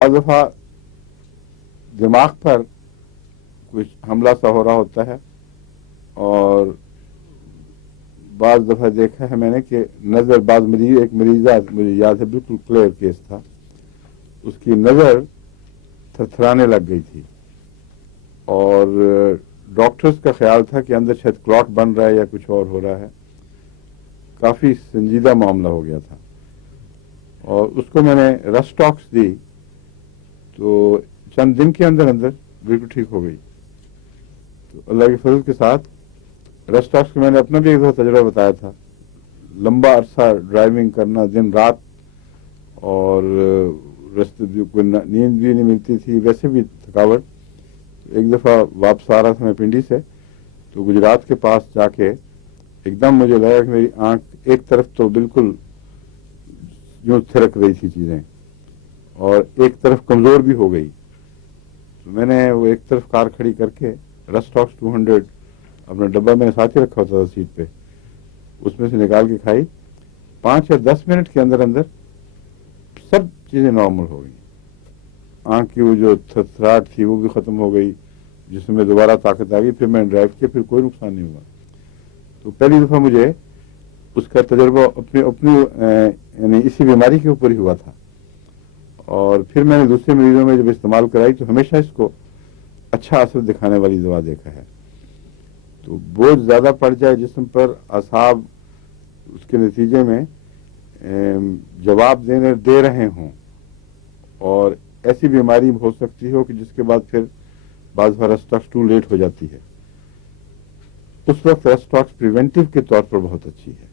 بعض दफ़ा दिमाग पर कुछ हमला सा हो रहा होता है, और बाज़ दफ़ा देखा है मैंने कि नज़र बाज़ मरीज, एक मरीज़ा मुझे याद है, बिल्कुल क्लियर केस था, उसकी नज़र थरथराने लग गई थी और डॉक्टर्स का ख्याल था कि अंदर शायद क्लॉट बन रहा है या कुछ और हो रहा है। काफ़ी संजीदा मामला हो गया था और उसको मैंने रस्टॉक्स दी तो चंद दिन के अंदर अंदर बिल्कुल ठीक हो गई। तो अल्लाह के फजल के साथ रस्टॉक्स को मैंने अपना भी एक दो तजुर्बा बताया था। लंबा अरसा ड्राइविंग करना दिन रात, और रास्ते कोई नींद भी नहीं मिलती थी, वैसे भी थकावट। एक दफ़ा वापस आ रहा था मैं पिंडी से, तो गुजरात के पास जाके एकदम मुझे लगा कि मेरी आंख एक तरफ तो बिल्कुल यूं थिरक रही थी चीज़ें, और एक तरफ कमज़ोर भी हो गई। तो मैंने वो एक तरफ कार खड़ी करके रस्टॉक्स 200 अपना डब्बा मैंने साथ ही रखा होता था सीट पे, उसमें से निकाल के खाई। 5 या 10 मिनट के अंदर अंदर सब चीज़ें नॉर्मल हो गई। आंख की वो जो थरथराहट थी वो भी ख़त्म हो गई, जिसमें दोबारा ताकत आ गई। फिर मैंने ड्राइव किया, फिर कोई नुकसान नहीं हुआ। तो पहली दफ़ा मुझे उसका तजर्बा अपनी अपनी यानी इसी बीमारी के ऊपर ही हुआ था, और फिर मैंने दूसरे मरीजों में जब इस्तेमाल कराई तो हमेशा इसको अच्छा असर दिखाने वाली दवा देखा है। तो बोझ ज़्यादा पड़ जाए जिस्म पर, असाब उसके नतीजे में जवाब दे रहे हों, और ऐसी बीमारी हो सकती हो कि जिसके बाद फिर बाद रस्टॉक्स टू लेट हो जाती है, उस वक्त रस्टॉक्स प्रिवेंटिव के तौर पर बहुत अच्छी है।